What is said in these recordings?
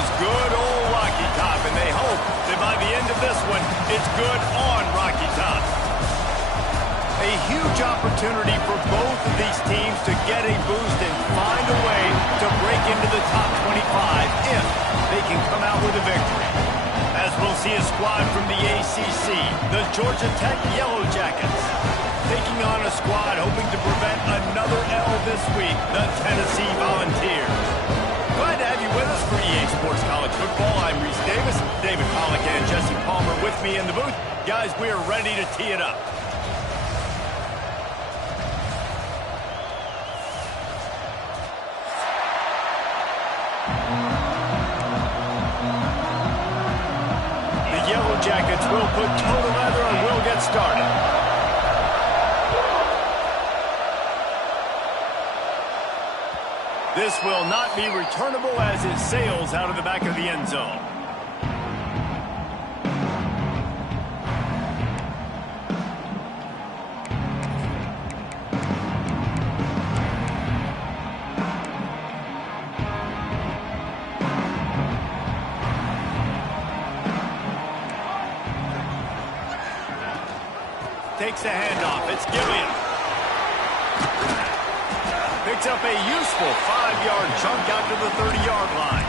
is good old Rocky Top, and they hope that by the end of this one, it's good on Rocky Top. A huge opportunity for both of these teams to get a boost and find a way to break into the top 25 if they can come out with a victory. As we'll see a squad from the ACC, the Georgia Tech Yellow Jackets, taking on a squad hoping to prevent another L this week, the Tennessee Volunteers. Glad to have you with us for EA Sports College Football. I'm Reese Davis, David Pollack and Jesse Palmer with me in the booth. Guys, we are ready to tee it up. Jackets will put toe to leather and we'll get started. This will not be returnable as it sails out of the back of the end zone. Takes a handoff. It's Gilliam. Picks up a useful 5-yard chunk out to the 30-yard line.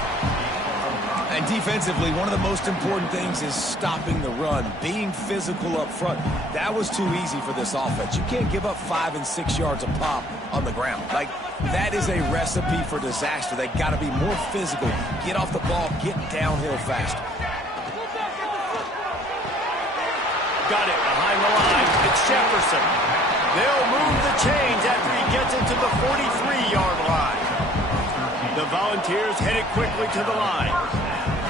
And defensively, one of the most important things is stopping the run, being physical up front. That was too easy for this offense. You can't give up 5 and 6 yards a pop on the ground. Like, that is a recipe for disaster. They got to be more physical, get off the ball, get downhill faster. Got it behind the line. It's Jefferson. They'll move the chains after he gets into the 43-yard line. The Volunteers headed quickly to the line.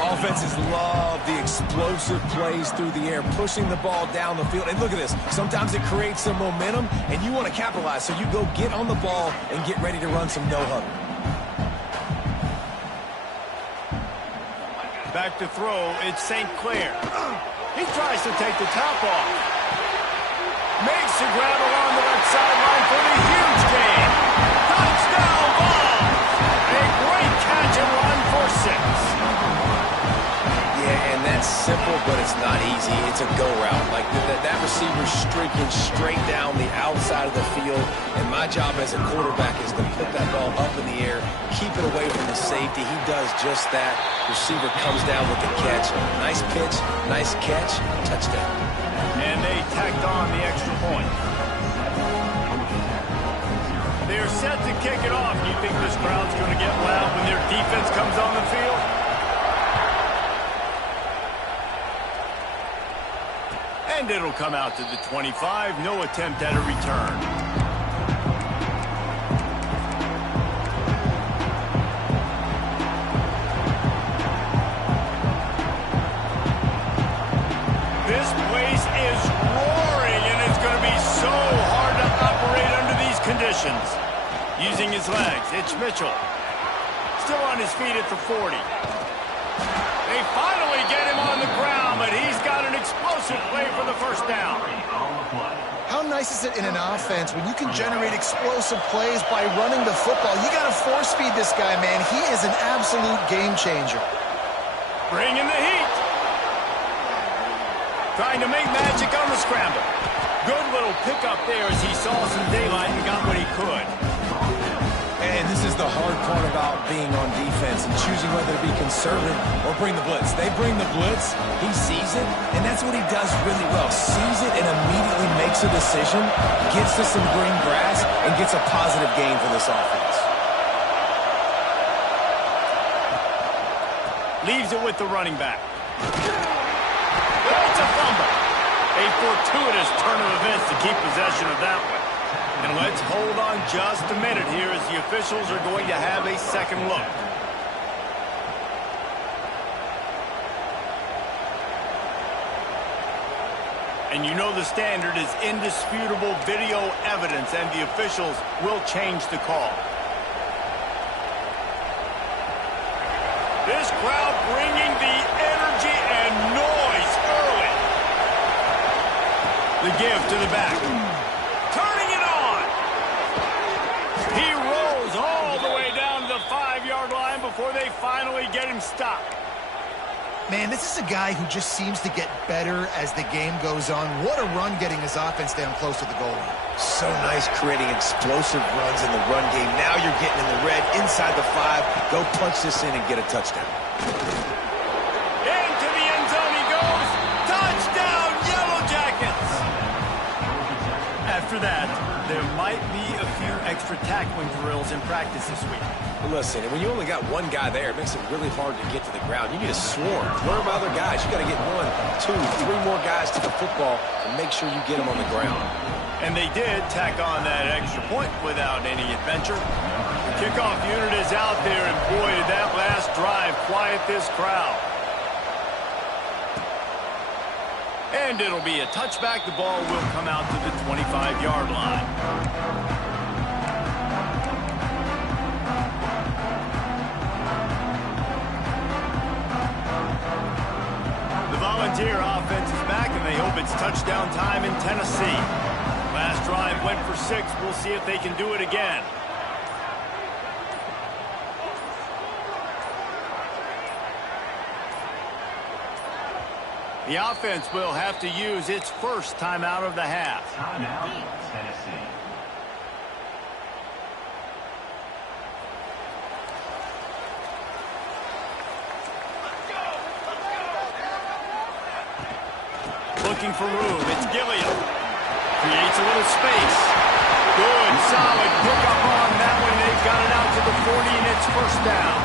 Offenses love the explosive plays through the air, pushing the ball down the field. And look at this. Sometimes it creates some momentum, and you want to capitalize. So you go get on the ball and get ready to run some no-huddle. Back to throw. It's St. Clair. He tries to take the top off. Makes the grab along the left sideline for the huge gain. Touchdown ball. A great catch and run for 6. Yeah, and that's simple, but it's not easy. It's a go route. Like that receiver's streaking straight down the outside of the field, and my job as a quarterback is to put that ball up in the air, keep it away from the safety. He does just that. Receiver comes down with the catch. Nice pitch, nice catch, touchdown. And they tacked on the extra point. They're set to kick it off. Do you think this crowd's going to get loud when their defense comes on the field? And it'll come out to the 25. No attempt at a return. This place is roaring, and it's going to be so hard to operate under these conditions. Using his legs, it's Mitchell. Still on his feet at the 40. They finally get him on the ground, but he's got an explosive play for the first down. How nice is it in an offense when you can generate explosive plays by running the football? You got to force feed this guy, man. He is an absolute game changer. Bringing the heat. Trying to make magic on the scramble. Good little pickup there as he saw some daylight and got what he could. And this is the hard part about being on defense and choosing whether to be conservative or bring the blitz. They bring the blitz, he sees it, and that's what he does really well. Sees it and immediately makes a decision, gets to some green grass, and gets a positive gain for this offense. Leaves it with the running back. It's a fumble. A fortuitous turn of events to keep possession of that one. And let's hold on just a minute here as the officials are going to have a second look. And you know the standard is indisputable video evidence, and the officials will change the call. This crowd bringing the energy and noise early. The give to the back. Turning it on. He rolls all the way down to the 5-yard line before they finally get him stopped. Man, this is a guy who just seems to get better as the game goes on. What a run getting his offense down close to the goal line. So nice creating explosive runs in the run game. Now you're getting in the red inside the 5. Go punch this in and get a touchdown. Into the end zone he goes. Touchdown, Yellow Jackets! After that, there might be a few extra tackling drills in practice this week. Listen, when you only got one guy there, it makes it really hard to get to the ground. You need a swarm. Learn about other guys. You got to get 1, 2, 3 more guys to the football and make sure you get them on the ground. And they did tack on that extra point without any adventure. The kickoff unit is out there, and boy, did that last drive quiet this crowd. And it'll be a touchback. The ball will come out to the 25-yard line. The Volunteer offense is back, and they hope it's touchdown time in Tennessee. Last drive went for 6. We'll see if they can do it again. The offense will have to use its first timeout of the half. Timeout, Tennessee. Looking for room. It's Gilliam. Creates a little space. Good, solid pickup on that one. They've got it out to the 40, and it's first down.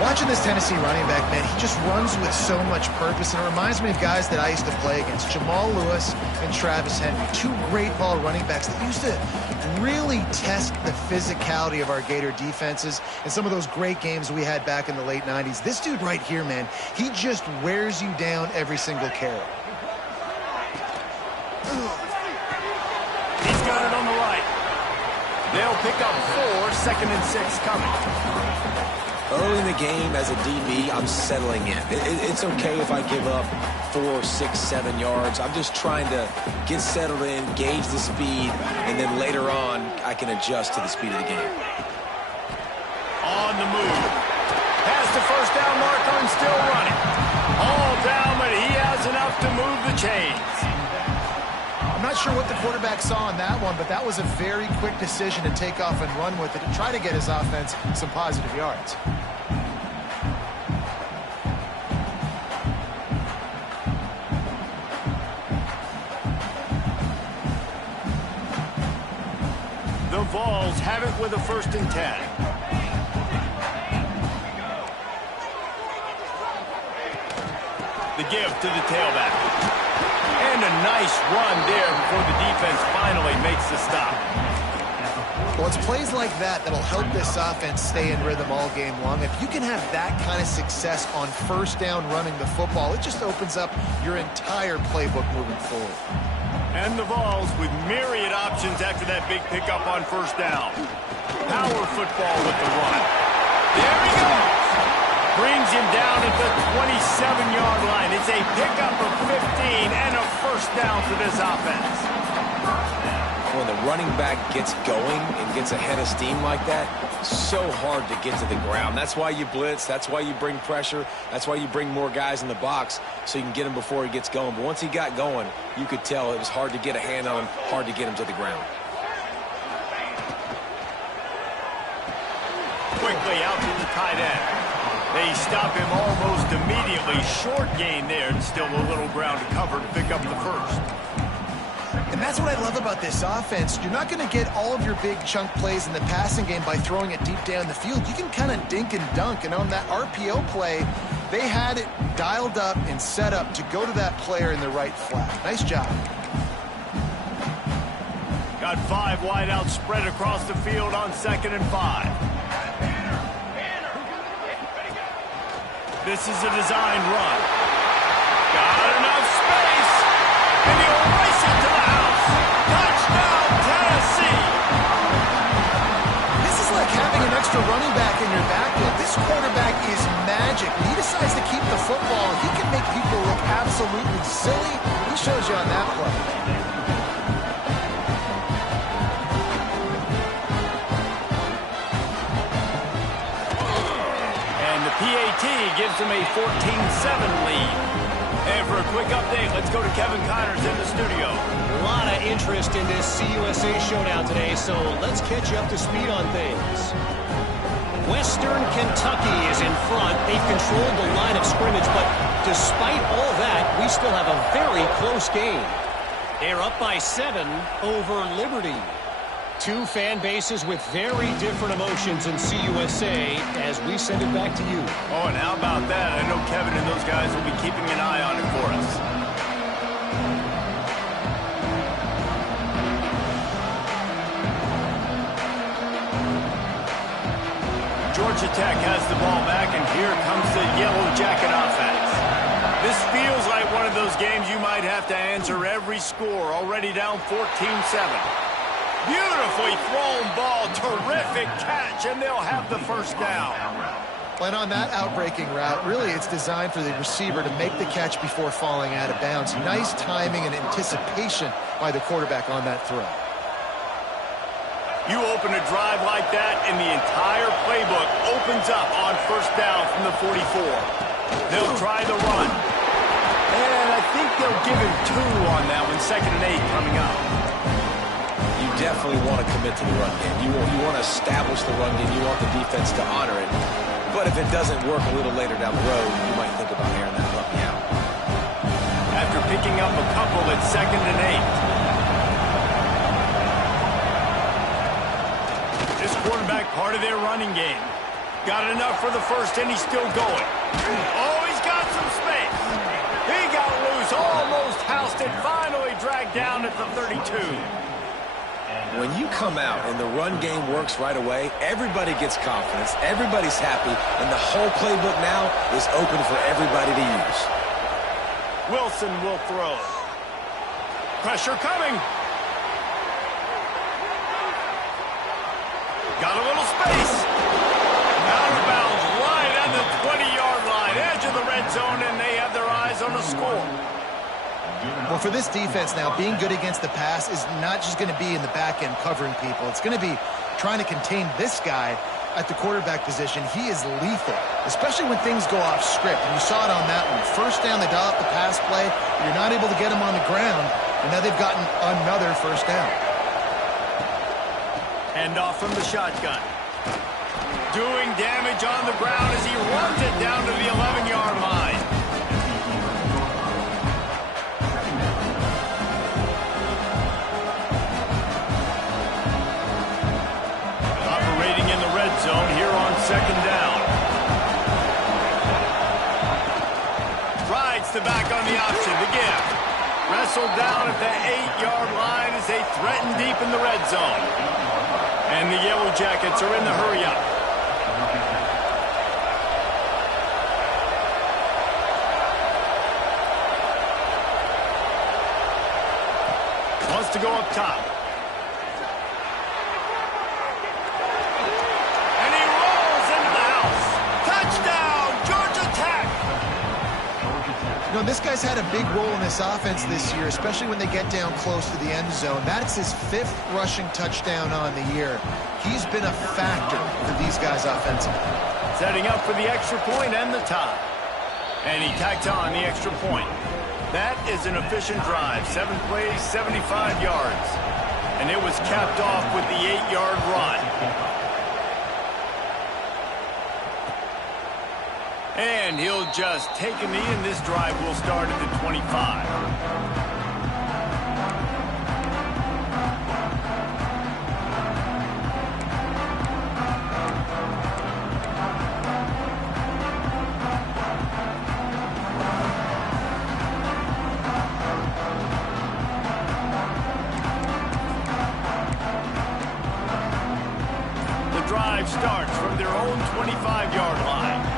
Watching this Tennessee running back, man, he just runs with so much purpose, and it reminds me of guys that I used to play against, Jamal Lewis and Travis Henry, 2 great ball running backs that used to really test the physicality of our Gator defenses and some of those great games we had back in the late 90s. This dude right here, man, he just wears you down every single carry. He's got it on the right. They'll pick up 4, 2nd and 6 coming. Early in the game, as a DB, I'm settling in. It's okay if I give up 4, 6, 7 yards. I'm just trying to get settled in, gauge the speed, and then later on, I can adjust to the speed of the game. On the move. Has the first down marker and still running. All down, but he has enough to move the chains. I'm not sure what the quarterback saw on that one, but that was a very quick decision to take off and run with it and try to get his offense some positive yards. The Vols have it with a 1st and 10. The give to the tailback. And a nice run there before the defense finally makes the stop. Well, it's plays like that that'll help this offense stay in rhythm all game long. If you can have that kind of success on 1st down running the football, it just opens up your entire playbook moving forward. And the Vols with myriad options after that big pickup on 1st down. Power football with the run. There he goes. Brings him down at the 27-yard line. It's a pickup of 15 and a 1st down for this offense. When the running back gets going and gets ahead of steam like that, so hard to get to the ground. That's why you blitz. That's why you bring pressure. That's why you bring more guys in the box so you can get him before he gets going. But once he got going, you could tell it was hard to get a hand on him, hard to get him to the ground. Quickly out to the tight end. They stop him almost immediately. Short gain there, and still a little ground to cover to pick up the 1st. And that's what I love about this offense. You're not going to get all of your big chunk plays in the passing game by throwing it deep down the field. You can kind of dink and dunk. And on that RPO play, they had it dialed up and set up to go to that player in the right flat. Nice job. Got 5 wide out spread across the field on 2nd and 5. This is a design run. Got enough space, and he'll race it to the house. Touchdown, Tennessee! This is like having an extra running back in your backfield. This quarterback is magic. When he decides to keep the football, he can make people look absolutely silly. He shows you on that play. PAT gives them a 14-7 lead. And for a quick update, let's go to Kevin Connors in the studio. A lot of interest in this CUSA showdown today, so let's catch you up to speed on things. Western Kentucky is in front. They've controlled the line of scrimmage, but despite all that, we still have a very close game. They're up by 7 over Liberty. Two fan bases with very different emotions in CUSA as we send it back to you. Oh, and how about that? I know Kevin and those guys will be keeping an eye on it for us. Georgia Tech has the ball back, and here comes the Yellow Jacket offense. This feels like one of those games you might have to answer every score. Already down 14-7. Beautifully thrown ball, terrific catch, and they'll have the first down. And on that outbreaking route, really it's designed for the receiver to make the catch before falling out of bounds. Nice timing and anticipation by the quarterback on that throw. You open a drive like that, and the entire playbook opens up on first down from the 44. They'll try the run. And I think they'll give him 2 on that one, 2nd and 8 coming up. Definitely want to commit to the run game. You want to establish the run game. You want the defense to honor it. But if it doesn't work a little later down the road, you might think about airing that puppy out. After picking up a couple, it's 2nd and 8. This quarterback, part of their running game. Got enough for the first, and he's still going. Oh, he's got some space. He got loose, almost housed it, finally dragged down at the 32. When you come out and the run game works right away, everybody gets confidence, everybody's happy, and the whole playbook now is open for everybody to use. Wilson will throw. Pressure coming. Got a little space. Out of bounds, right on the 20-yard line, edge of the red zone, and they have their eyes on the score. Well, for this defense now, being good against the pass is not just going to be in the back end covering people. It's going to be trying to contain this guy at the quarterback position. He is lethal, especially when things go off script. And you saw it on that one. First down, they dial up the pass play. You're not able to get him on the ground, and now they've gotten another first down. Hand off from the shotgun. Doing damage on the ground as he runs it down to the 11-yard line. Zone here on 2nd down. Rides the back on the option to give. Wrestled down at the 8-yard line as they threaten deep in the red zone. And the Yellow Jackets are in the hurry-up. Wants to go up top. You know, this guy's had a big role in this offense this year, especially when they get down close to the end zone. That's his 5th rushing touchdown on the year. He's been a factor for these guys offensively. Setting up for the extra point and the tie. And he tacked on the extra point. That is an efficient drive. 7 plays, 75 yards. And it was capped off with the 8-yard run. And he'll just take a knee, and this drive will start at the 25. The drive starts from their own 25-yard line.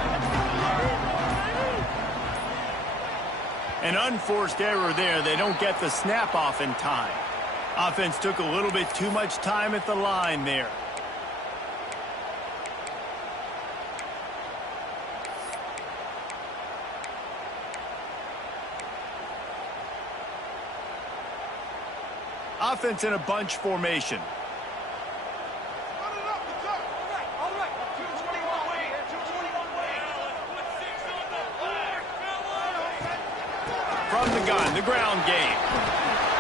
An unforced error there. They don't get the snap off in time. Offense took a little bit too much time at the line there. Offense in a bunch formation. begun the ground game.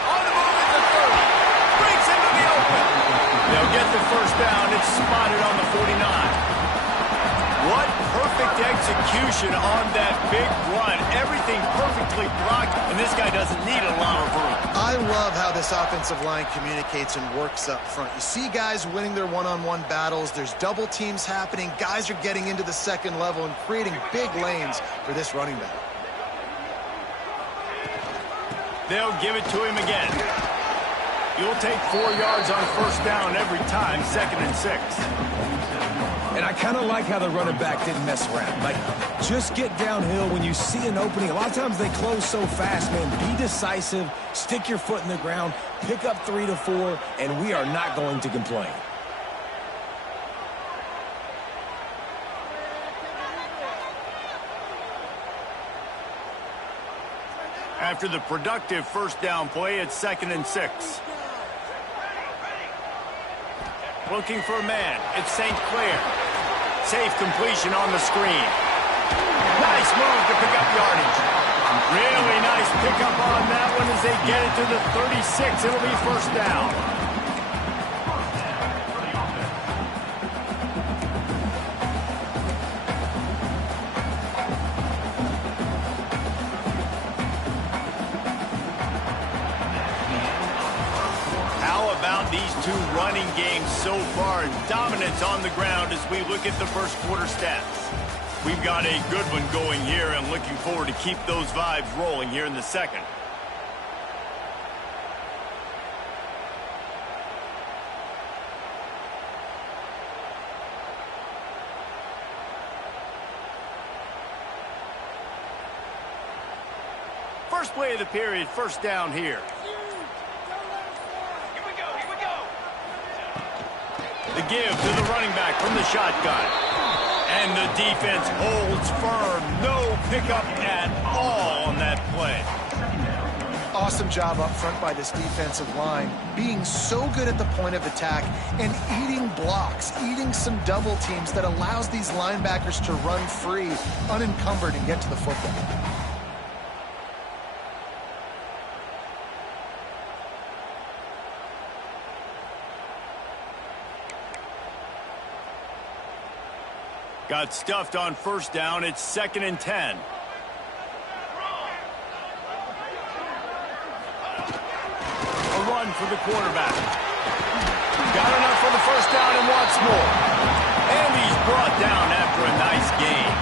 On the move at the 30. Breaks into the open. They'll get the first down. It's spotted on the 49. What perfect execution on that big run. Everything perfectly blocked, and this guy doesn't need a lot of room. I love how this offensive line communicates and works up front. You see guys winning their one-on-one battles. There's double teams happening. Guys are getting into the second level and creating big lanes for this running back. They'll give it to him again. You'll take 4 yards on first down every time, 2nd and 6. And I kind of like how the running back didn't mess around. Like, just get downhill when you see an opening. A lot of times they close so fast, man. Be decisive, stick your foot in the ground, pick up 3 to 4, and we are not going to complain. After the productive first down play, it's 2nd and 6. Looking for a man. It's St. Clair. Safe completion on the screen. Nice move to pick up yardage. Really nice pickup on that one as they get it to the 36. It'll be first down. These two running games so far, dominance on the ground as we look at the first quarter stats. We've got a good one going here and looking forward to keep those vibes rolling here in the second. First play of the period, first down here. The give to the running back from the shotgun. And the defense holds firm. No pickup at all on that play. Awesome job up front by this defensive line, being so good at the point of attack and eating blocks, eating some double teams that allows these linebackers to run free, unencumbered, and get to the football. Got stuffed on first down. It's 2nd and 10. A run for the quarterback. Got enough for the first down and wants more. And he's brought down after a nice gain.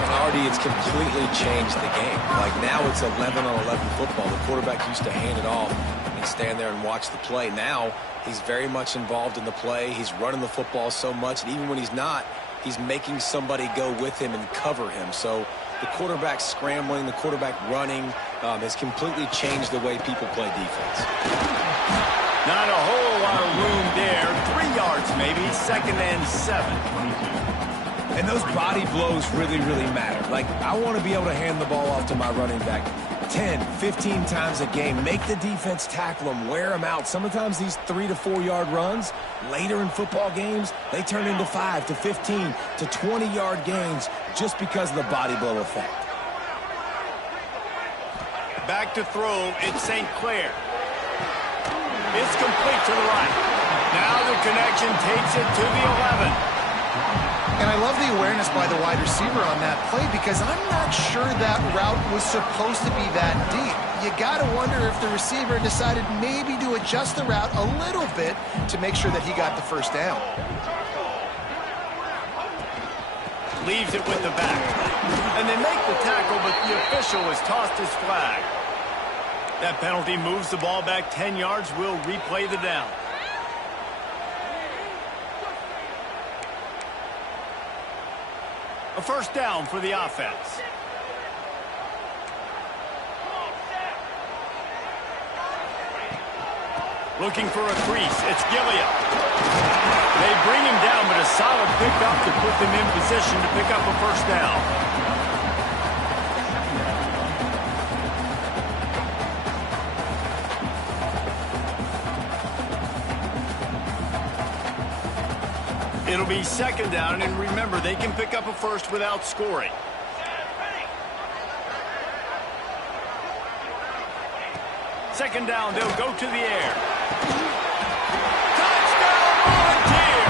And already it's completely changed the game. Like now it's 11-on-11 football. The quarterback used to hand it off and stand there and watch the play. Now he's very much involved in the play. He's running the football so much, and even when he's not, he's making somebody go with him and cover him. So the quarterback scrambling, the quarterback running has completely changed the way people play defense. Not a whole lot of room there. 3 yards maybe, 2nd and 7. And those body blows really, really matter. Like, I want to be able to hand the ball off to my running back 10, 15 times a game. Make the defense tackle them, wear them out. Sometimes these 3 to 4 yard runs, later in football games, they turn into 5 to 15 to 20 yard gains just because of the body blow effect. Back to throw, it's St. Clair. It's complete to the right. Now the connection takes it to the 11. And I love the awareness by the wide receiver on that play because I'm not sure that route was supposed to be that deep. You got to wonder if the receiver decided maybe to adjust the route a little bit to make sure that he got the first down. Leaves it with the back. And they make the tackle, but the official has tossed his flag. That penalty moves the ball back 10 yards. We'll replay the down. A first down for the offense. Looking for a crease. It's Gilliam. They bring him down, but a solid pickup to put them in position to pick up a first down. It'll be 2nd down, and remember, they can pick up a first without scoring. Second down, they'll go to the air. Touchdown, Volunteer!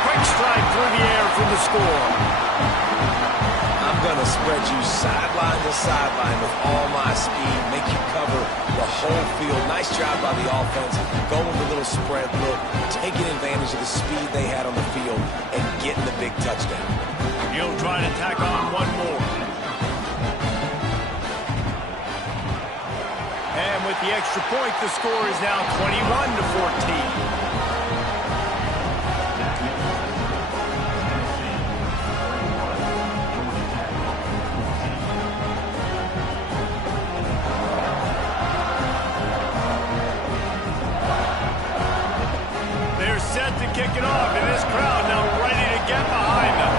Quick strike through the air for the score. I'm going to spread you sideline to sideline with all my speed, make you cover the whole field. Nice job by the offense, going with a little spread look, taking advantage of the speed they had on the field, and getting the big touchdown. He'll try to tack on one more. And with the extra point, the score is now 21-14. Set to kick it off, and this crowd now ready to get behind them.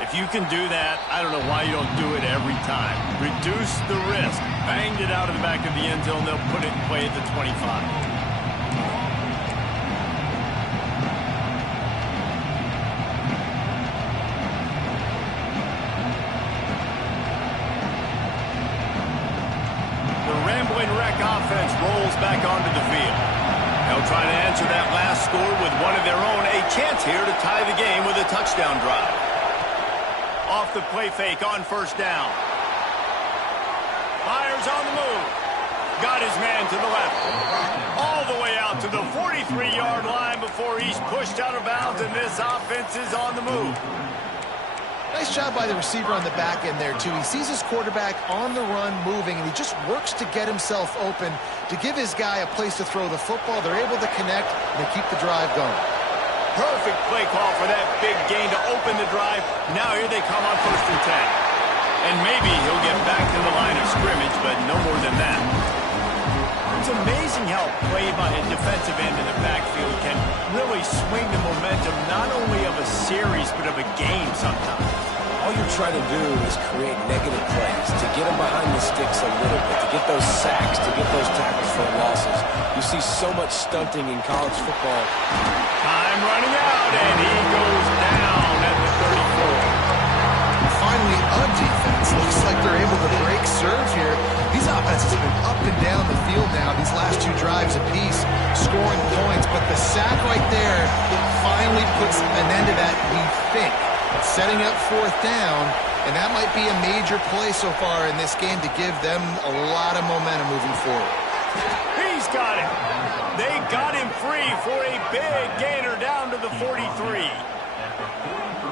If you can do that, I don't know why you don't do it every time. Reduce the risk. Banged it out of the back of the end zone. They'll put it in play at the 25. Offense rolls back onto the field. They'll try to answer that last score with one of their own. A chance here to tie the game with a touchdown drive. Off the play fake on first down. Fires on the move. Got his man to the left. All the way out to the 43-yard line before he's pushed out of bounds, and this offense is on the move. Nice job by the receiver on the back end there, too. He sees his quarterback on the run moving, and he just works to get himself open to give his guy a place to throw the football. They're able to connect, and they keep the drive going. Perfect play call for that big gain to open the drive. Now here they come on 1st and 10. And maybe he'll get back to the line of scrimmage, but no more than that. It's amazing how play by a defensive end in the backfield can really swing the momentum not only of a series, but of a game sometimes. All you're trying to do is create negative plays, to get them behind the sticks a little bit, to get those sacks, to get those tackles for losses. You see so much stunting in college football. Time running out, and he goes down at the 34. Finally, a defense. Looks like they're able to break serve here. These offenses have been up and down the field now, these last two drives apiece, scoring points. But the sack right there finally puts an end to that, we think. Setting up 4th down, and that might be a major play so far in this game to give them a lot of momentum moving forward. He's got it. They got him free for a big gainer down to the 43.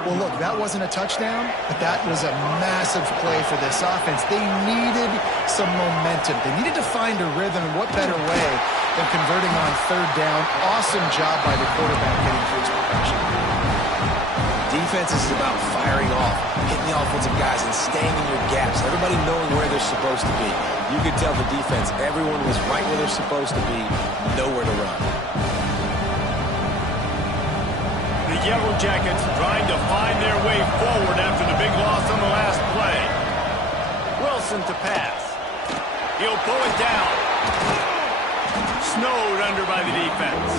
Well, look, that wasn't a touchdown, but that was a massive play for this offense. They needed some momentum. They needed to find a rhythm, and what better way than converting on 3rd down. Awesome job by the quarterback getting through his protection. Defense is about firing off, hitting the offensive guys, and staying in your gaps. Everybody knowing where they're supposed to be. You could tell the defense, everyone was right where they're supposed to be, nowhere to run. The Yellow Jackets trying to find their way forward after the big loss on the last play. Wilson to pass. He'll pull it down. Snowed under by the defense.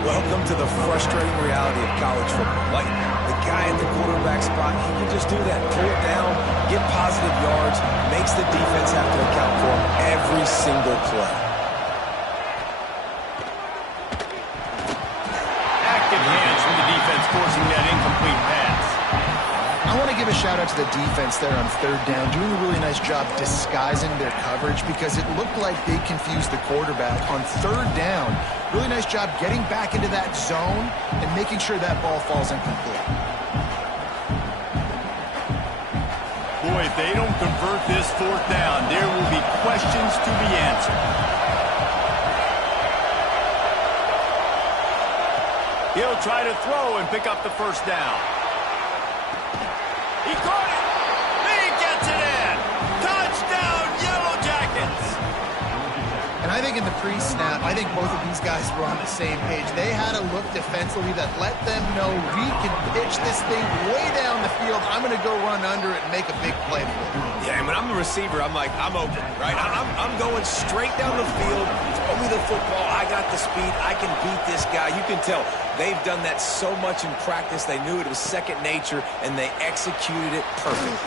Welcome to the frustrating reality of college football. Like, the guy at the quarterback spot, he can just do that. Pull it down, get positive yards, makes the defense have to account for him every single play. Active hands from the defense forcing that incomplete pass. I want to give a shout out to the defense there on 3rd down, doing a really nice job disguising their coverage because it looked like they confused the quarterback on 3rd down. Really nice job getting back into that zone and making sure that ball falls incomplete. Boy, if they don't convert this 4th down, there will be questions to be answered. He'll try to throw and pick up the 1st down. He caught it. He gets it in. Touchdown, Yellow Jackets. And I think in the pre-snap, I think both of these guys were on the same page. They had a look defensively that let them know we can pitch this thing way down the field. I'm going to go run under it and make a big play for it. Yeah, when I'm the receiver, I'm like, I'm open, right? I'm going straight down the field. Throw me the football. I got the speed. I can beat this guy. You can tell They've done that so much in practice. They knew it was second nature, and they executed it perfectly.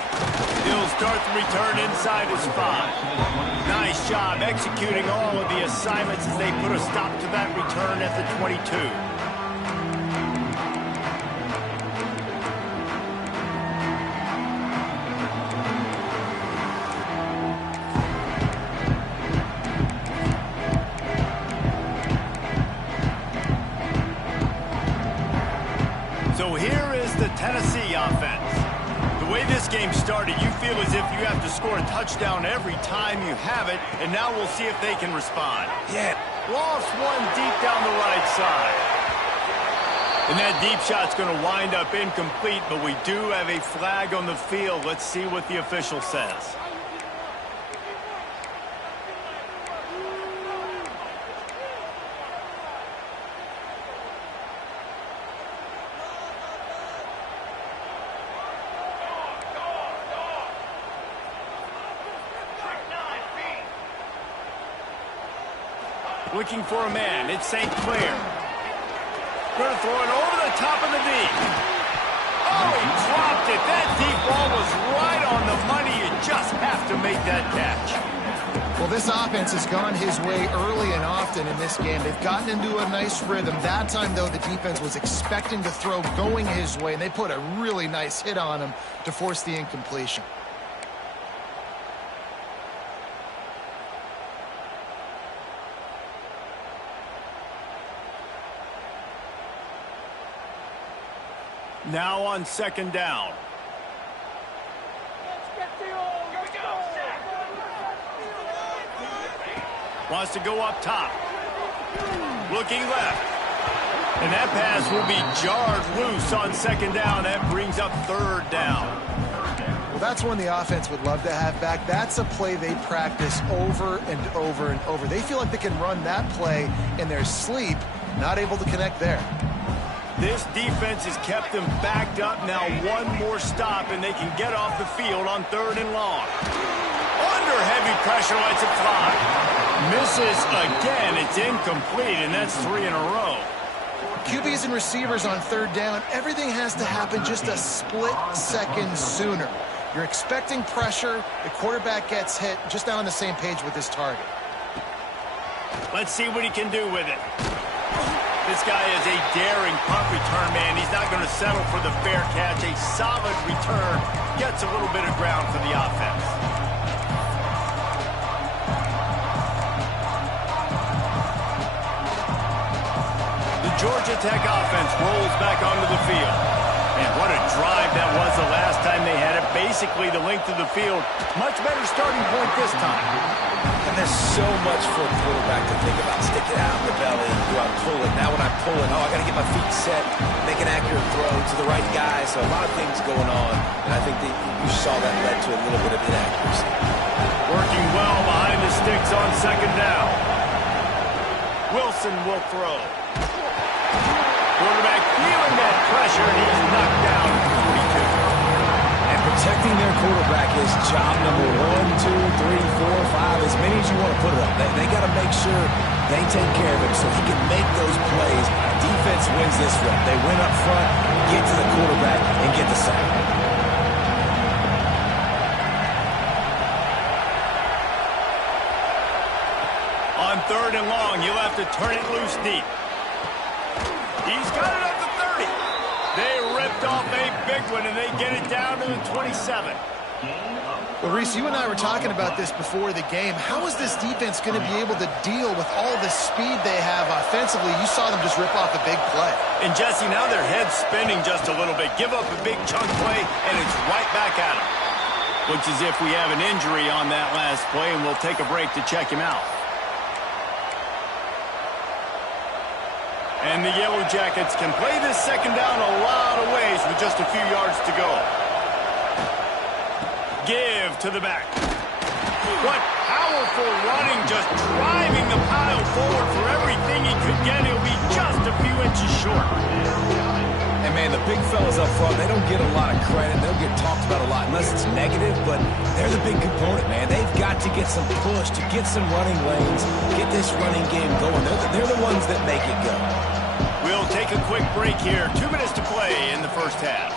He'll start the return inside his 5. Nice job executing all of the assignments as they put a stop to that return at the 22. So here is the Tennessee offense. The way this game started, you feel as if you have to score a touchdown every time you have it, and now we'll see if they can respond. Yeah. Lost one deep down the right side. And that deep shot's going to wind up incomplete, but we do have a flag on the field. Let's see what the official says. Looking for a man. It's St. Clair. Going to throw it over the top of the knee. Oh, he dropped it. That deep ball was right on the money. You just have to make that catch. Well, this offense has gone his way early and often in this game. They've gotten into a nice rhythm. That time, though, the defense was expecting the throw going his way, and they put a really nice hit on him to force the incompletion. Now on second down. Wants to go up top. Looking left. And that pass will be jarred loose on second down. That brings up third down. Well, that's one the offense would love to have back. That's a play they practice over and over and over. They feel like they can run that play in their sleep, not able to connect there. This defense has kept them backed up. Now one more stop, and they can get off the field on third and long. Under heavy pressure, lets it fly. Misses again. It's incomplete, and that's 3 in a row. QBs and receivers on third down, everything has to happen just a split second sooner. You're expecting pressure. The quarterback gets hit. Just not on the same page with his target. Let's see what he can do with it. This guy is a daring punt return man. He's not going to settle for the fair catch. A solid return gets a little bit of ground for the offense. The Georgia Tech offense rolls back onto the field. And what a drive that was the last time they had it. Basically the length of the field. Much better starting point this time. And there's so much for a quarterback to think about. Stick it out in the belly. Do I pull it? Now when I pull it, I got to get my feet set, make an accurate throw to the right guy. So a lot of things going on. And I think that you saw that led to a little bit of inaccuracy. Working well behind the sticks on second down. Wilson will throw. Quarterback feeling that pressure, and he's knocked down at the 42. And protecting their quarterback is job number 1, 2, 3, 4, 5, as many as you want to put it up. They got to make sure they take care of him so he can make those plays. Defense wins this one. They win up front, get to the quarterback, and get the sack. On third and long, you'll have to turn it loose deep. He's got it up to 30. They ripped off a big one, and they get it down to the 27. Well, Reese, you and I were talking about this before the game. How is this defense going to be able to deal with all the speed they have offensively? You saw them just rip off a big play. And, Jesse, now their head's spinning just a little bit. Give up a big chunk play, and it's right back at them. Looks as if we have an injury on that last play, and we'll take a break to check him out. And the Yellow Jackets can play this second down a lot of ways with just a few yards to go. Give to the back. What powerful running, just driving the pile forward for everything he could get. He'll be just a few inches short. And, man, the big fellas up front, they don't get a lot of credit. They don't get talked about a lot unless it's negative, but they're the big component, man. They've got to get some push, to get some running lanes, get this running game going. They're the ones that make it go. We'll We'll take a quick break here. 2 minutes to play in the first half.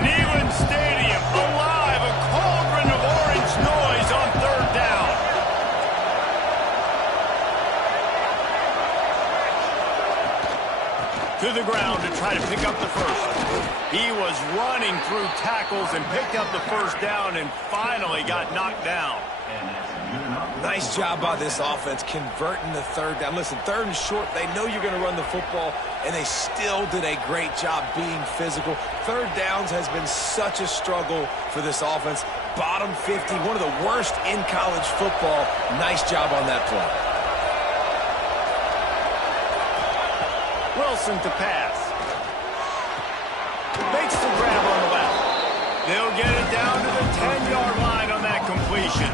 Neyland Stadium alive, a cauldron of orange noise on third down. To the ground to try to pick up the first. He was running through tackles and picked up the first down and finally got knocked down. Nice job by this offense converting the third down. Listen, third and short, they know you're going to run the football, and they still did a great job being physical. Third downs has been such a struggle for this offense. Bottom 50, one of the worst in college football. Nice job on that play. Wilson to pass. Makes the grab on the left. They'll get it down to the 10-yard line on that completion.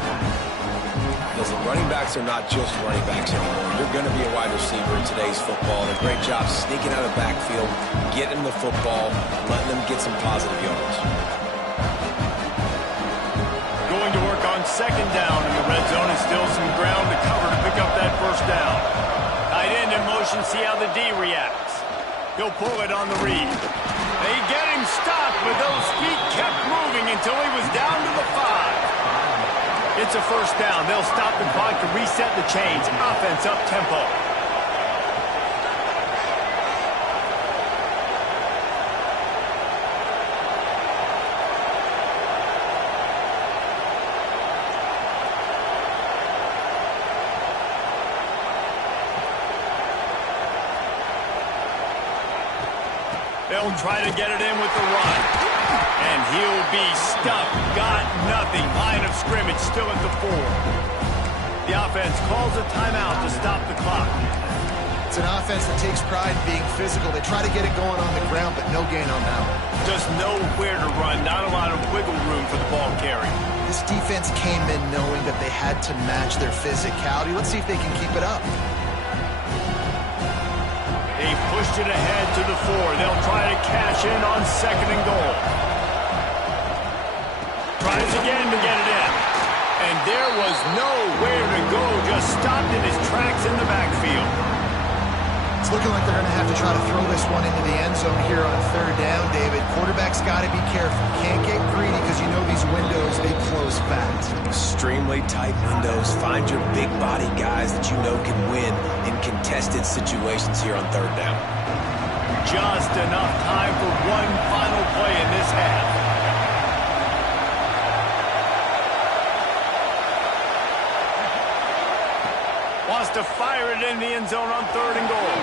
Listen, running backs are not just running backs anymore. You're going to be a wide receiver in today's football. And a great job sneaking out of the backfield, getting the football, letting them get some positive yards. Going to work on second down in the red zone, and still some ground to cover to pick up that first down. Tight end in motion, see how the D reacts. He'll pull it on the read. They get him stopped, but those feet kept moving until he was down to the 5. It's a first down. They'll stop the clock to reset the chains. Offense up tempo. They'll try to get it in with the run. And he'll be stuffed. Got nothing. Line of scrimmage still at the 4. The offense calls a timeout to stop the clock. It's an offense that takes pride in being physical. They try to get it going on the ground, but no gain on that one. Just nowhere to run. Not a lot of wiggle room for the ball carry. This defense came in knowing that they had to match their physicality. Let's see if they can keep it up. They pushed it ahead to the 4. They'll try to cash in on second and goal. Tries again to get it in. And there was nowhere to go. Just stopped in his tracks in the backfield. It's looking like they're going to have to try to throw this one into the end zone here on third down, David. Quarterback's got to be careful. Can't get greedy because you know these windows, they close fast. Extremely tight windows. Find your big body guys that you know can win in contested situations here on third down. Just enough time for one final play in this half. Wants to fire it in the end zone on third and goal.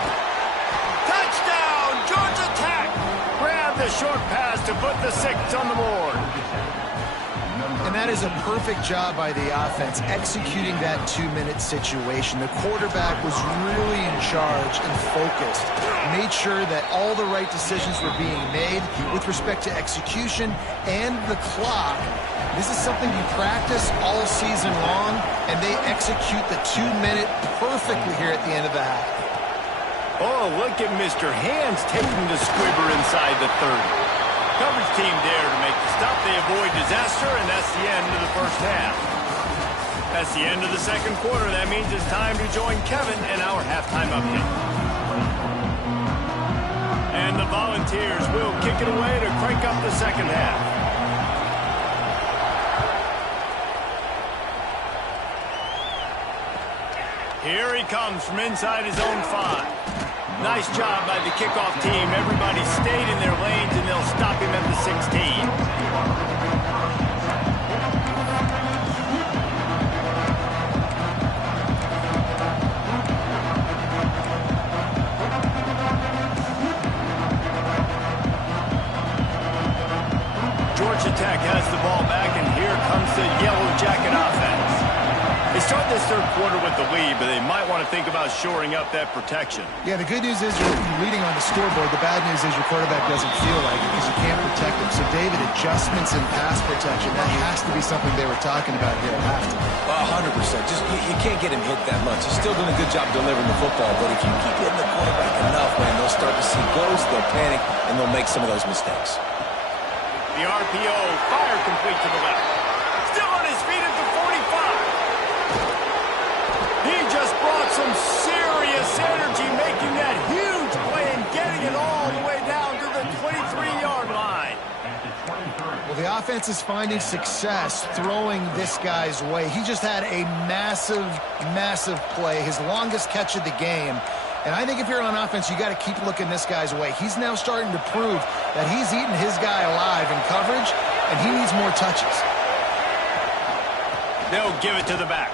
Touchdown, Georgia Tech! Grab the short pass to put the 6 on the board. And that is a perfect job by the offense, executing that 2-minute situation. The quarterback was really in charge and focused. Made sure that all the right decisions were being made with respect to execution and the clock. This is something you practice all season long, and they execute the 2-minute perfectly here at the end of the half. Oh, look at Mr. Hands taking the squibber inside the 30. Coverage team there to make the stop. They avoid disaster, and that's the end of the first half. That's the end of the second quarter. That means it's time to join Kevin in our halftime update. And the Volunteers will kick it away to crank up the second half. Here he comes from inside his own 5. Nice job by the kickoff team. Everybody stayed in their lanes, and they'll stop him at the 16. Georgia Tech has the ball back, and here comes the Yellow Jacket offense. They start this third quarter with the lead, but they might want to think about shoring up that protection. Yeah, the good news is you're leading on the scoreboard. The bad news is your quarterback doesn't feel like it because you can't protect him. So, David, adjustments in pass protection, that has to be something they were talking about here at halftime. 100%. Just you can't get him hit that much. He's still doing a good job delivering the football, but if you keep hitting the quarterback enough, man, they'll start to see ghosts, they'll panic, and they'll make some of those mistakes. The RPO fired complete to the left. Still on his feet at the 45. He just brought some serious energy, making that huge play and getting it all the way down to the 23-yard line. Well, the offense is finding success throwing this guy's way. He just had a massive, massive play, his longest catch of the game. And I think if you're on offense, you got to keep looking this guy's way. He's now starting to prove that he's eating his guy alive in coverage, and he needs more touches. They'll give it to the back.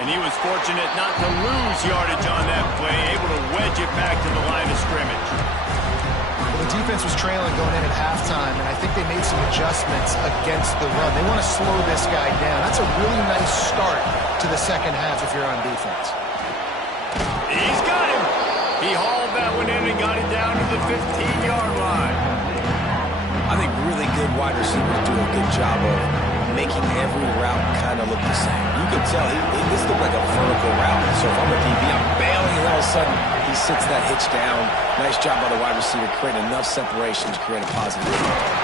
And he was fortunate not to lose yardage on that play, able to wedge it back to the line of scrimmage. Well, the defense was trailing going in at halftime, and I think they made some adjustments against the run. They want to slow this guy down. That's a really nice start to the second half if you're on defense. He's got him. He hauled that one in and got it down to the 15-yard line. I think really good wide receivers do a good job of making every route kind of look the same. You can tell this looked like a vertical route. So if I'm a DB, I'm bailing, and all of a sudden he sits that hitch down. Nice job by the wide receiver creating enough separation to create a positive impact.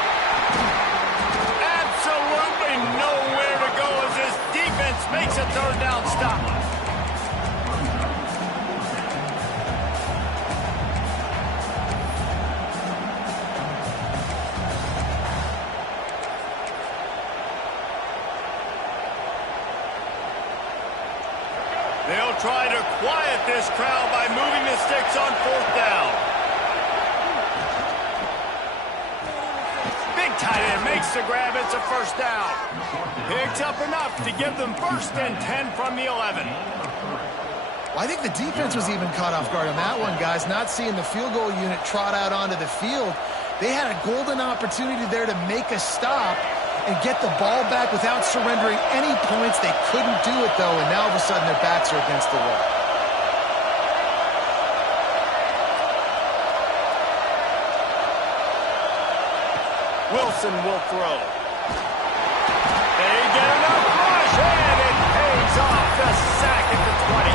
Absolutely nowhere to go as this defense makes a third down stop. They'll try to quiet this crowd by moving the sticks on fourth down. Big tight end makes the grab. It's a first down. Picks up enough to give them first and 10 from the 11. Well, I think the defense was even caught off guard on that one, guys. Not seeing the field goal unit trot out onto the field. They had a golden opportunity there to make a stop and get the ball back without surrendering any points. They couldn't do it, though, and now all of a sudden their backs are against the wall. Wilson will throw. They get enough rush, and it pays off. The sack at the 20.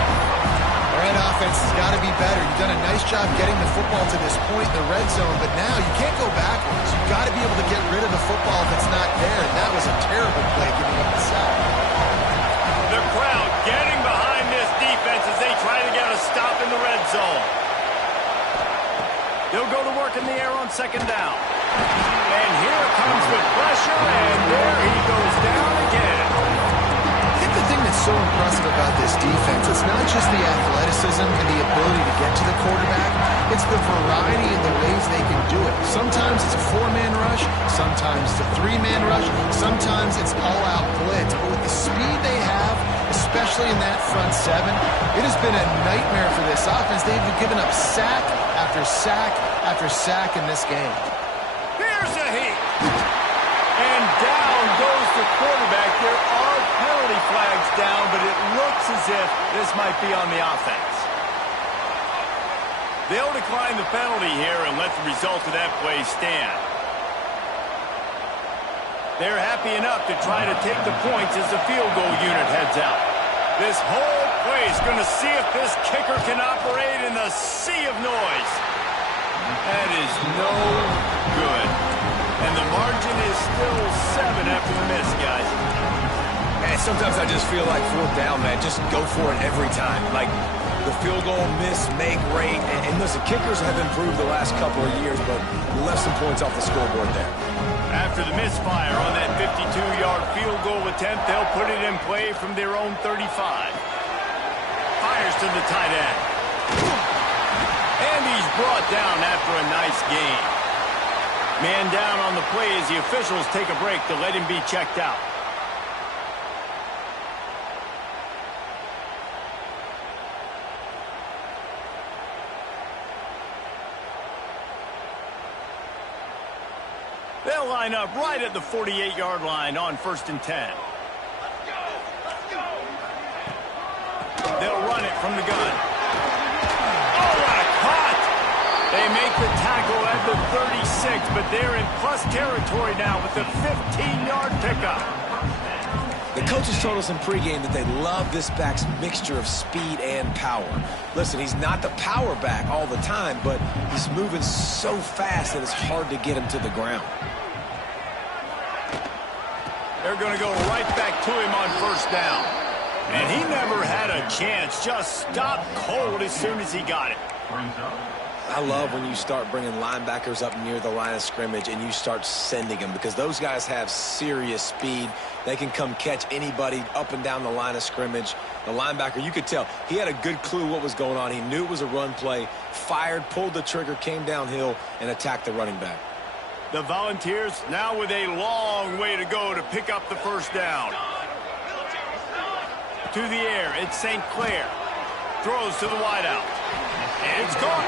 All right, offense has got to be better. You've done a nice job getting the football to this point in the red zone, but now you can't go backwards. You've got to be able to get rid of the football if it's not there, and that was a terrible play giving up the sack. The crowd getting behind this defense as they try to get a stop in the red zone. They'll go to work in the air on second down. And here comes the pressure, and there he goes down again. I think the thing that's so impressive about this defense, it's not just the athleticism and the ability to get to the quarterback, it's the variety in the ways they can do it. Sometimes it's a four-man rush, sometimes it's a three-man rush, sometimes it's all-out blitz. But with the speed they have, especially in that front seven, it has been a nightmare for this offense. They've been giving up sack after sack after sack in this game. Here's a heat. And down goes the quarterback. There are penalty flags down, but it looks as if this might be on the offense. They'll decline the penalty here and let the result of that play stand. They're happy enough to try to take the points as the field goal unit heads out. This whole play is going to see if this kicker can operate in the sea of noise. That is no good. And the margin is still 7 after the miss, guys. And sometimes I just feel like fourth down, man. Just go for it every time. Like the field goal, miss, make, rate. And listen, kickers have improved the last couple of years, but left some points off the scoreboard there. After the misfire on that 52-yard field goal attempt, they'll put it in play from their own 35. Fires to the tight end. And he's brought down after a nice gain. Man down on the play as the officials take a break to let him be checked out. They'll line up right at the 48-yard line on 1st and 10. from the gun. Oh, what a cut! They make the tackle at the 36, but they're in plus territory now with the 15-yard pickup. The coaches told us in pregame that they love this back's mixture of speed and power. Listen, he's not the power back all the time, but he's moving so fast that it's hard to get him to the ground. They're going to go right back to him on first down. And he never had a chance. Just stopped cold as soon as he got it. I love when you start bringing linebackers up near the line of scrimmage and you start sending them, because those guys have serious speed. They can come catch anybody up and down the line of scrimmage. The linebacker, you could tell, he had a good clue what was going on. He knew it was a run play, fired, pulled the trigger, came downhill, and attacked the running back. The Volunteers now with a long way to go to pick up the first down. To the air, it's St. Clair. Throws to the wideout. And it's gone.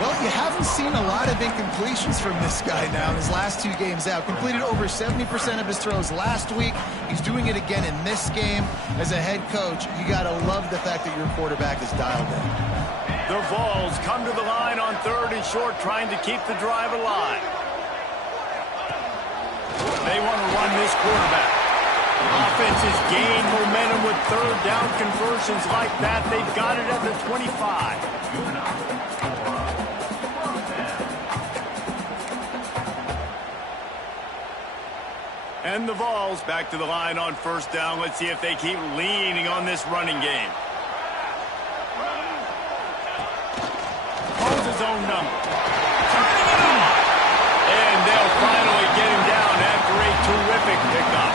Well, you haven't seen a lot of incompletions from this guy now in his last 2 games out. Completed over 70% of his throws last week. He's doing it again in this game. As a head coach, you got to love the fact that your quarterback is dialed in. The Vols come to the line on 3rd and short, trying to keep the drive alive. They want to run this quarterback. Offenses gain momentum with 3rd down conversions like that. They've got it at the 25. And the Vols back to the line on first down. Let's see if they keep leaning on this running game. Calls his own number. And they'll finally get him down after a terrific pickup.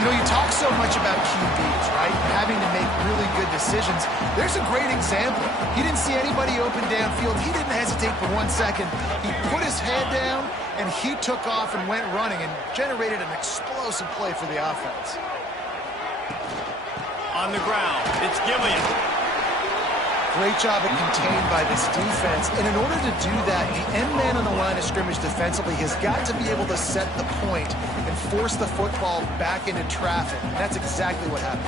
You know, you talk so much about QBs, right? Having to make really good decisions. There's a great example. He didn't see anybody open downfield. He didn't hesitate for 1 second. He put his head down, and he took off and went running and generated an explosive play for the offense. On the ground, it's Gilliam. Great job at contained by this defense. And in order to do that, the end man on the line of scrimmage defensively has got to be able to set the point and force the football back into traffic. And that's exactly what happened.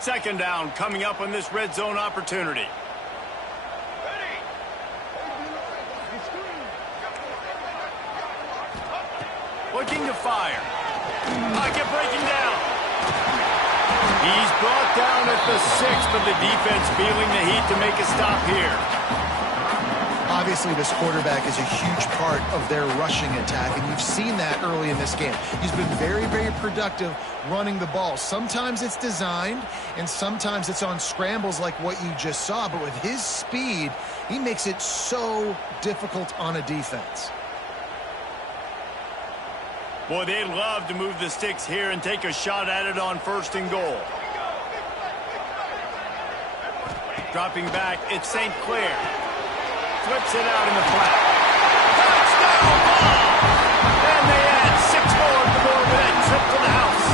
Second down coming up on this red zone opportunity. Looking to fire. Pocket breaking down. He's brought down at the 6, but the defense feeling the heat to make a stop here. Obviously, this quarterback is a huge part of their rushing attack, and you've seen that early in this game. He's been very, very productive running the ball. Sometimes it's designed, and sometimes it's on scrambles like what you just saw, but with his speed, he makes it so difficult on a defense. Boy, they'd love to move the sticks here and take a shot at it on 1st and goal. Dropping back, it's St. Clair. Flips it out in the flat. Touchdown ball! And they add 6 more to the board with that trip to the house.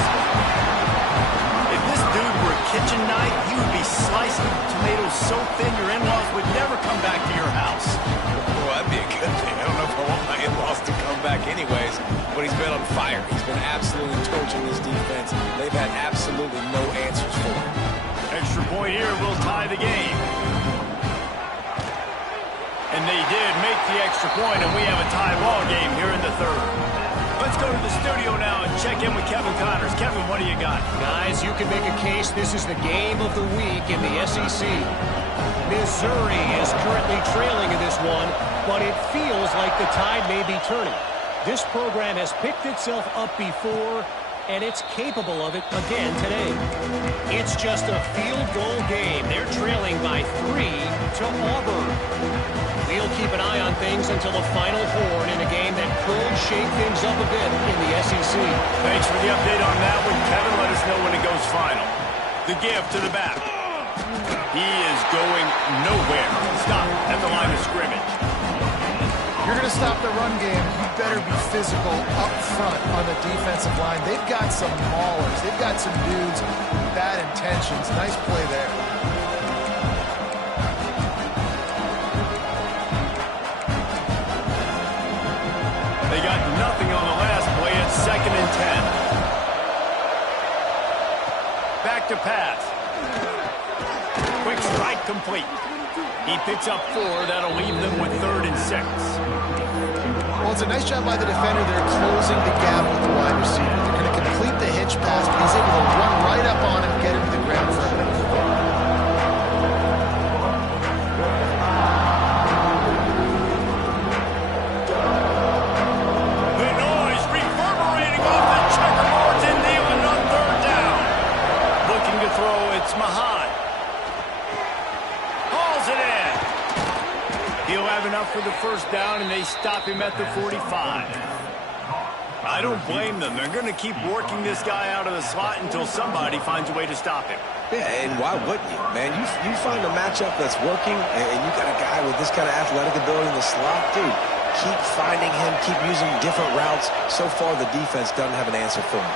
If this dude were a kitchen knife, he would be slicing tomatoes so thin your in-laws would never come back to your house. Well, that'd be a good thing. I don't know if I want my in-laws to come back anyways, but he's been on fire. He's been absolutely torching this defense. They've had absolutely no answers for him. Extra point here will tie the game. And they did make the extra point, and we have a tie ball game here in the 3rd. Let's go to the studio now and check in with Kevin Connors. Kevin, what do you got? Guys, you can make a case this is the game of the week in the SEC. Missouri is currently trailing in this one, but it feels like the tide may be turning. This program has picked itself up before, and it's capable of it again today. It's just a field goal game. They're trailing by 3 to Auburn. We'll keep an eye on things until the final horn in a game that could shake things up a bit in the SEC. Thanks for the update on that one, Kevin. Let us know when it goes final. The give to the back. He is going nowhere. Stop at the line of scrimmage. You're going to stop the run game, you better be physical up front on the defensive line. They've got some maulers. They've got some dudes with bad intentions. Nice play there. to pass. Quick strike complete. He picks up 4. That'll leave them with 3rd and 6. Well, it's a nice job by the defender. They're closing the gap with the wide receiver. They're going to complete the hitch pass, but he's able to run right up on him, get him to the ground for a minute. The noise reverberating off the checkerboards and Thielen on 3rd down. Looking to throw, it's Mahan. Hauls it in. He'll have enough for the 1st down, and they stop him at the 45. I don't blame them. They're going to keep working this guy out of the slot until somebody finds a way to stop him. Yeah, and why wouldn't you, man? You find a matchup that's working, and you got a guy with this kind of athletic ability in the slot, dude. Keep finding him, keep using different routes. So far, the defense doesn't have an answer for him.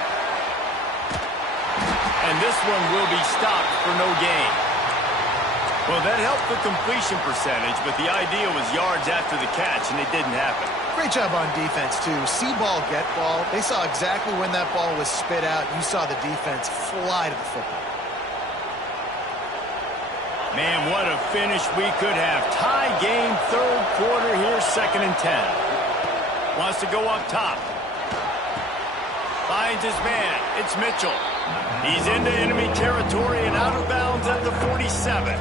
And this one will be stopped for no gain. Well, that helped the completion percentage, but the idea was yards after the catch, and it didn't happen. Great job on defense, too. See ball, get ball. They saw exactly when that ball was spit out. You saw the defense fly to the football. Man, what a finish we could have. Tie game, 3rd quarter here, 2nd and 10. Wants to go up top. Finds his man. It's Mitchell. He's into enemy territory and out of bounds at the 47.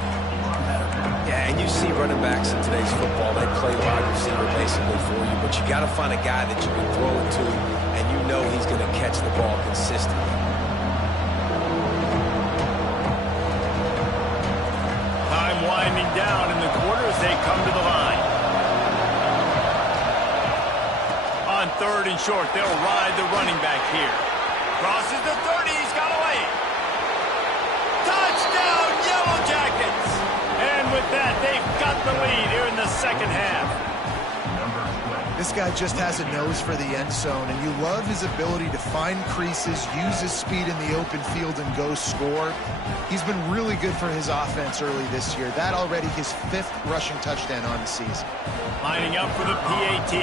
Yeah, and you see running backs in today's football, they play wide receiver basically for you, but you got to find a guy that you can throw it to, and you know he's going to catch the ball consistently. Time winding down in the quarter as they come to the line. On 3rd and short, they'll ride the running back here. Crosses the 30, he's got away. Touchdown, Yellow Jackets! And with that, they've got the lead here in the 2nd half. This guy just has a nose for the end zone, and you love his ability to find creases, use his speed in the open field, and go score. He's been really good for his offense early this year. That already his 5th rushing touchdown on the season. Lining up for the PAT.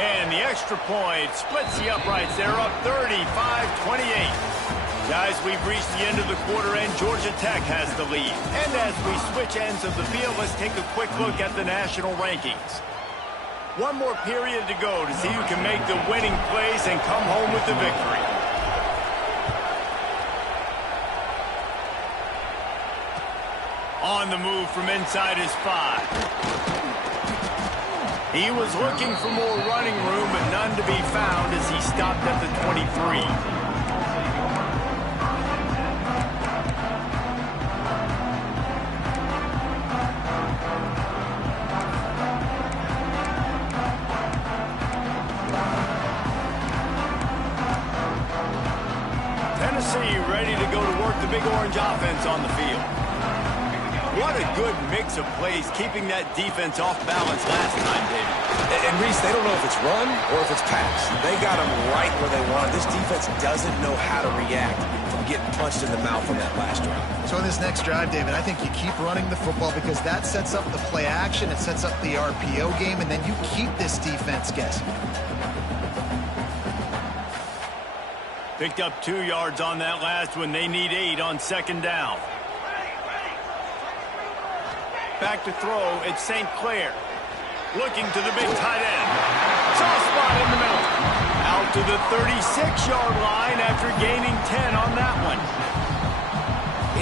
And the extra point splits the uprights. They're up 35-28. Guys, we've reached the end of the quarter, and Georgia Tech has the lead. And as we switch ends of the field, let's take a quick look at the national rankings. One more period to go to see who can make the winning plays and come home with the victory. On the move from inside his 5. He was looking for more running room, but none to be found as he stopped at the 23. Tennessee ready to go to work the Big Orange offense on the field. What a good mix of plays, keeping that defense off balance last time, David. And Reese, they don't know if it's run or if it's pass. They got them right where they want. This defense doesn't know how to react from getting punched in the mouth on that last drive. So in this next drive, David, I think you keep running the football because that sets up the play action, it sets up the RPO game, and then you keep this defense guessing. Picked up 2 yards on that last one. They need 8 on 2nd down. Back to throw, it's St. Clair. Looking to the big tight end. Soft spot in the middle. Out to the 36-yard line after gaining 10 on that one.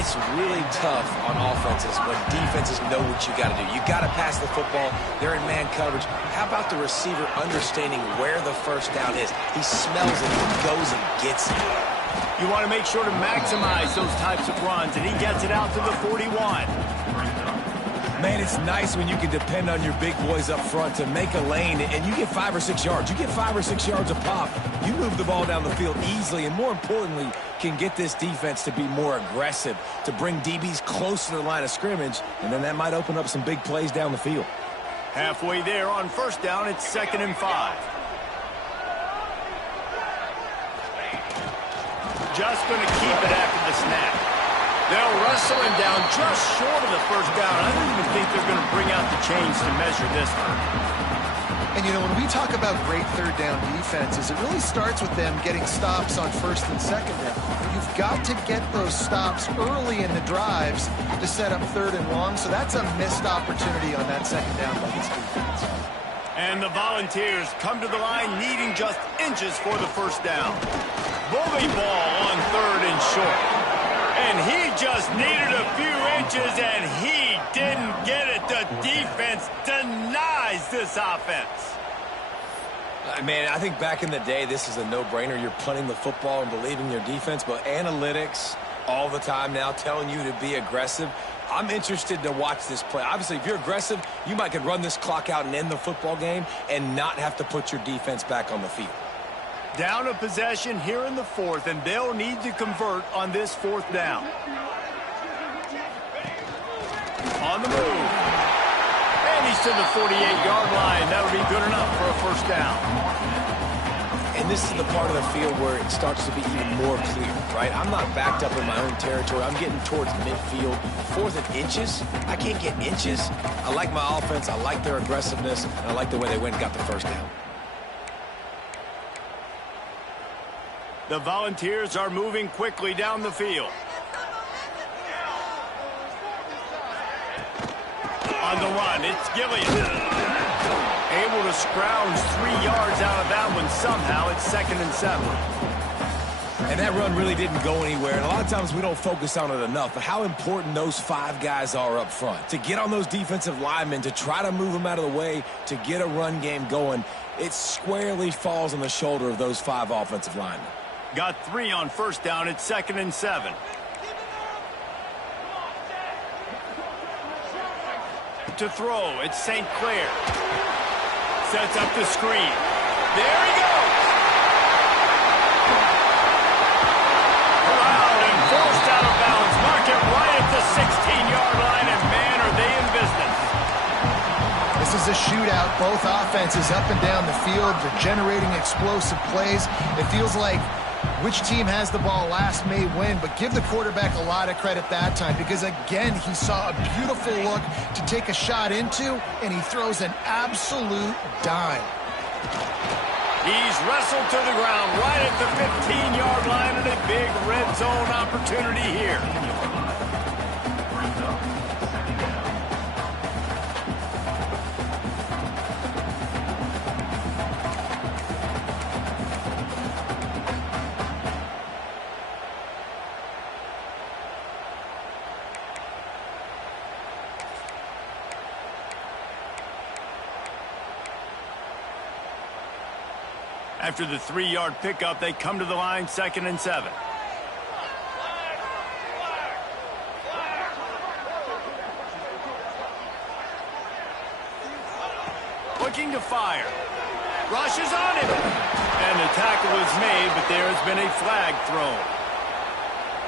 It's really tough on offenses when defenses know what you got to do. You got to pass the football. They're in man coverage. How about the receiver understanding where the 1st down is? He smells it, he goes and gets it. You want to make sure to maximize those types of runs, and he gets it out to the 41. Man, it's nice when you can depend on your big boys up front to make a lane, and you get 5 or 6 yards. You get 5 or 6 yards a pop. You move the ball down the field easily, and more importantly, can get this defense to be more aggressive, to bring DBs close to the line of scrimmage, and then that might open up some big plays down the field. Halfway there on 1st down, it's 2nd and 5. Just going to keep it after the snap. They'll wrestle him down just short of the 1st down. I don't even think they're going to bring out the chains to measure this one. And, you know, when we talk about great third down defenses, it really starts with them getting stops on first and second down. You've got to get those stops early in the drives to set up third and long, so that's a missed opportunity on that second down by this defense. And the Volunteers come to the line needing just inches for the first down. Bully ball on third and short. And he just needed a few inches, and he didn't get it. The defense denies this offense. Man, I think back in the day, this is a no-brainer. You're punting the football and believing your defense, but analytics all the time now telling you to be aggressive. I'm interested to watch this play. Obviously, if you're aggressive, you might could run this clock out and end the football game and not have to put your defense back on the field. Down a possession here in the fourth, and they'll need to convert on this fourth down. On the move. And he's to the 48-yard line. That'll be good enough for a first down. And this is the part of the field where it starts to be even more clear, right? I'm not backed up in my own territory. I'm getting towards midfield. Fourth and inches, I can't get inches. I like my offense. I like their aggressiveness. And I like the way they went and got the first down. The Volunteers are moving quickly down the field. On the run, it's Gilliam. Able to scrounge 3 yards out of that one somehow. It's 2nd and 7. And that run really didn't go anywhere. And a lot of times we don't focus on it enough. But how important those 5 guys are up front. To get on those defensive linemen, to try to move them out of the way, to get a run game going, it squarely falls on the shoulder of those 5 offensive linemen. Got 3 on first down. It's 2nd and 7. To throw, it's St. Clair. Sets up the screen. There he goes. Allowed and forced out of bounds. Mark it right at the 16-yard line, and man, are they in business. This is a shootout. Both offenses up and down the field. They're generating explosive plays. It feels like which team has the ball last may win, but give the quarterback a lot of credit that time because, again, he saw a beautiful look to take a shot into, and he throws an absolute dime. He's wrestled to the ground right at the 15-yard line, and a big red zone opportunity here. After the 3-yard pickup, they come to the line, 2nd and 7. Looking to fire. Rushes on him. And the tackle is made, but there has been a flag thrown.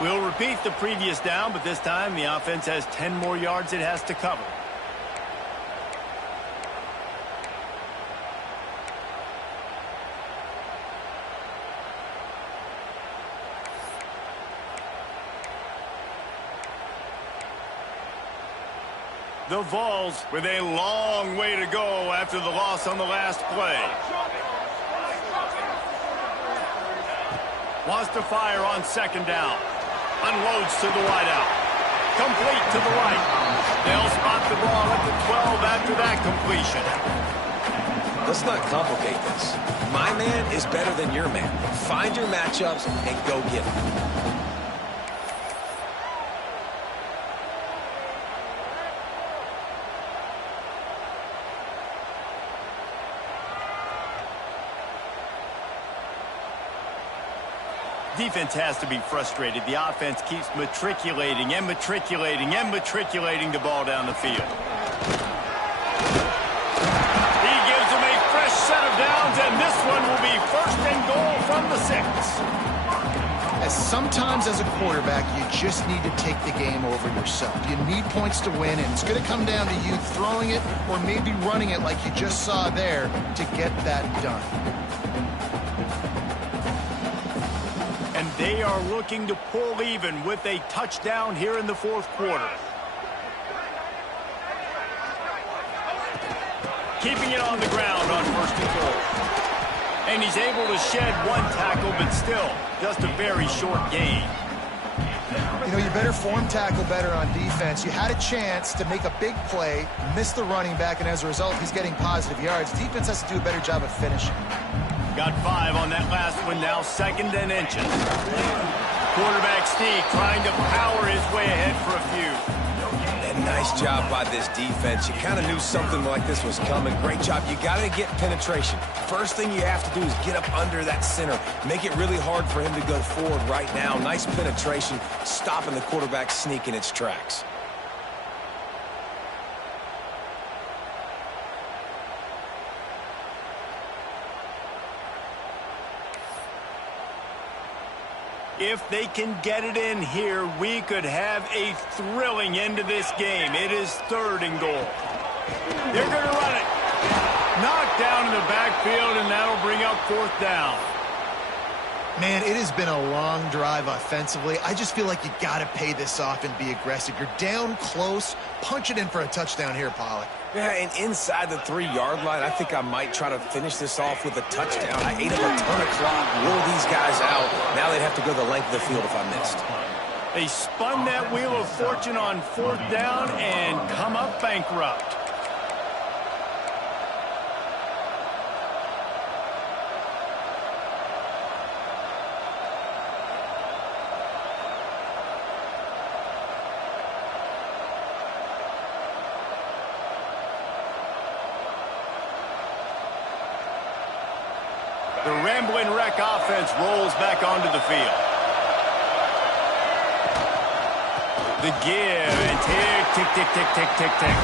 We'll repeat the previous down, but this time the offense has 10 more yards it has to cover. The Vols with a long way to go after the loss on the last play. Wants to fire on 2nd down. Unloads to the wideout. Complete to the right. They'll spot the ball at the 12 after that completion. Let's not complicate this. My man is better than your man. Find your matchups and go get them. Defense has to be frustrated. The offense keeps matriculating and matriculating and matriculating the ball down the field. He gives them a fresh set of downs, and this one will be 1st and goal from the 6. As sometimes as a quarterback, you just need to take the game over yourself. You need points to win, and it's going to come down to you throwing it or maybe running it like you just saw there to get that done. And they are looking to pull even with a touchdown here in the 4th quarter. keeping it on the ground on 1st and goal. And he's able to shed one tackle, but still, just a very short gain. You know, you better form tackle better on defense. You had a chance to make a big play, miss the running back, and as a result, he's getting positive yards. Defense has to do a better job of finishing. Got 5 on that last one now, 2nd and inches. Quarterback sneak trying to power his way ahead for a few. And nice job by this defense. You kind of knew something like this was coming. Great job. You got to get penetration. First thing you have to do is get up under that center. Make it really hard for him to go forward right now. Nice penetration, stopping the quarterback sneak in its tracks. If they can get it in here, we could have a thrilling end to this game. It is 3rd and goal. They're going to run it. Knocked down in the backfield, and that'll bring up 4th down. Man, it has been a long drive offensively. I just feel like you got to pay this off and be aggressive. You're down close. Punch it in for a touchdown here, Pollack. Yeah, and inside the 3-yard line, I think I might try to finish this off with a touchdown. I ate up a ton of clock, wore these guys out. Now they'd have to go the length of the field if I missed. They spun that wheel of fortune on 4th down and come up bankrupt. The Ramblin' Wreck offense rolls back onto the field. The give and tick, tick, tick, tick, tick, tick, tick.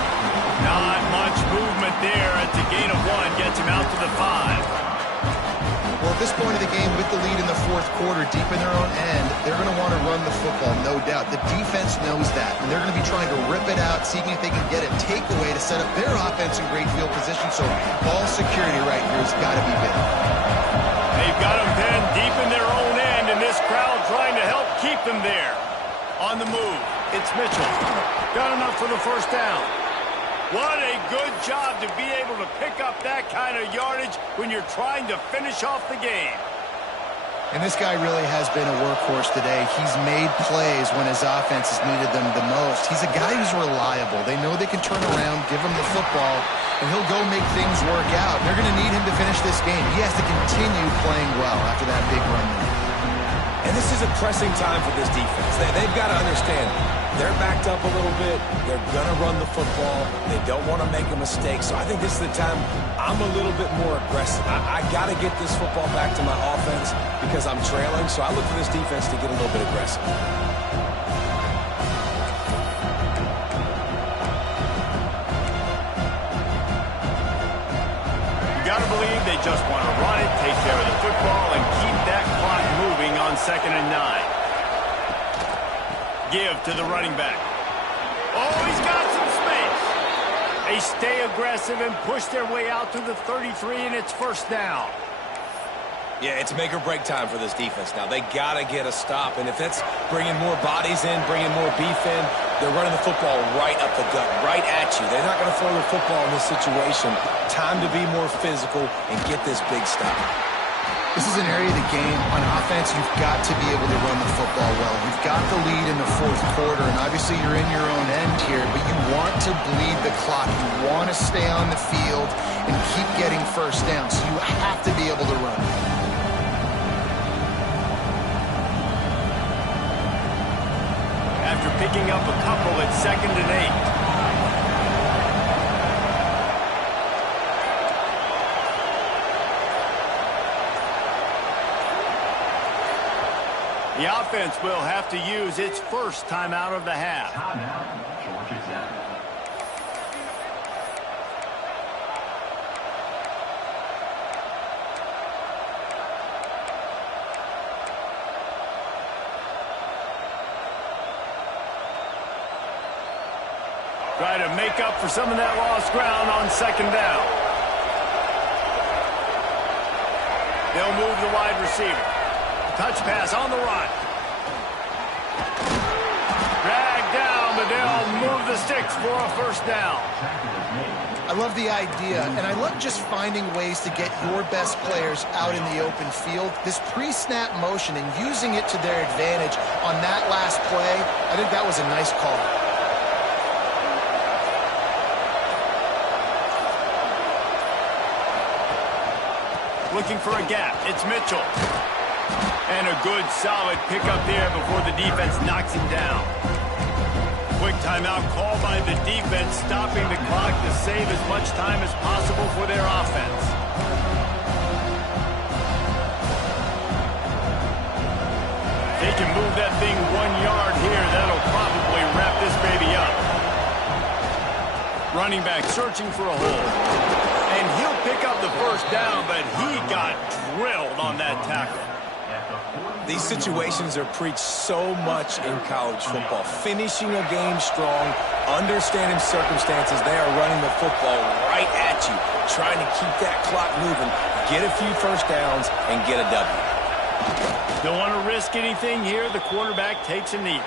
Not much movement there. It's a gain of 1, gets him out to the 5. Well, at this point of the game, with the lead in the 4th quarter, deep in their own end, they're going to want to run the football, no doubt. The defense knows that, and they're going to be trying to rip it out, seeing if they can get a takeaway to set up their offense in great field position. So ball security right here has got to be big. They've got them pinned deep in their own end, and this crowd trying to help keep them there. On the move, it's Mitchell. Got enough for the 1st down. What a good job to be able to pick up that kind of yardage when you're trying to finish off the game. And this guy really has been a workhorse today. He's made plays when his offense has needed them the most. He's a guy who's reliable. They know they can turn around, give him the football, and he'll go make things work out. They're going to need him to finish this game. He has to continue playing well after that big run. And this is a pressing time for this defense. They've got to understand, they're backed up a little bit. They're going to run the football. They don't want to make a mistake. So I think this is the time I'm a little bit more aggressive. I got to get this football back to my offense because I'm trailing. So I look for this defense to get a little bit aggressive. Got to believe they just want to run it, take care of the football, and keep that clock moving on 2nd and 9. Give to the running back. Oh, he's got some space. They stay aggressive and push their way out to the 33, and it's 1st down. Yeah, it's make or break time for this defense now. They got to get a stop, and if that's bringing more bodies in, bringing more beef in, they're running the football right up the gut, right at you. They're not going to throw the football in this situation. Time to be more physical and get this big stop. This is an area of the game. On offense, you've got to be able to run the football well. You've got the lead in the 4th quarter, and obviously you're in your own end here, but you want to bleed the clock. You want to stay on the field and keep getting 1st down, so you have to be able to run. After picking up a couple at 2nd and 8. The offense will have to use its 1st timeout of the half. Timeout, Georgia Tech. Try to make up for some of that lost ground on 2nd down. They'll move the wide receiver. Touch pass on the run. Dragged down, but they'll move the sticks for a 1st down. I love the idea, and I love just finding ways to get your best players out in the open field. This pre-snap motion and using it to their advantage on that last play, I think that was a nice call. Looking for a gap. It's Mitchell. And a good, solid pickup there before the defense knocks him down. Quick timeout called by the defense, stopping the clock to save as much time as possible for their offense. They can move that thing 1 yard here. That'll probably wrap this baby up. Running back searching for a hole. And he'll pick up the first down, but he got drilled on that tackle. These situations are preached so much in college football. Finishing a game strong, understanding circumstances. They are running the football right at you, trying to keep that clock moving, get a few first downs, and get a W. Don't want to risk anything here. The quarterback takes a knee.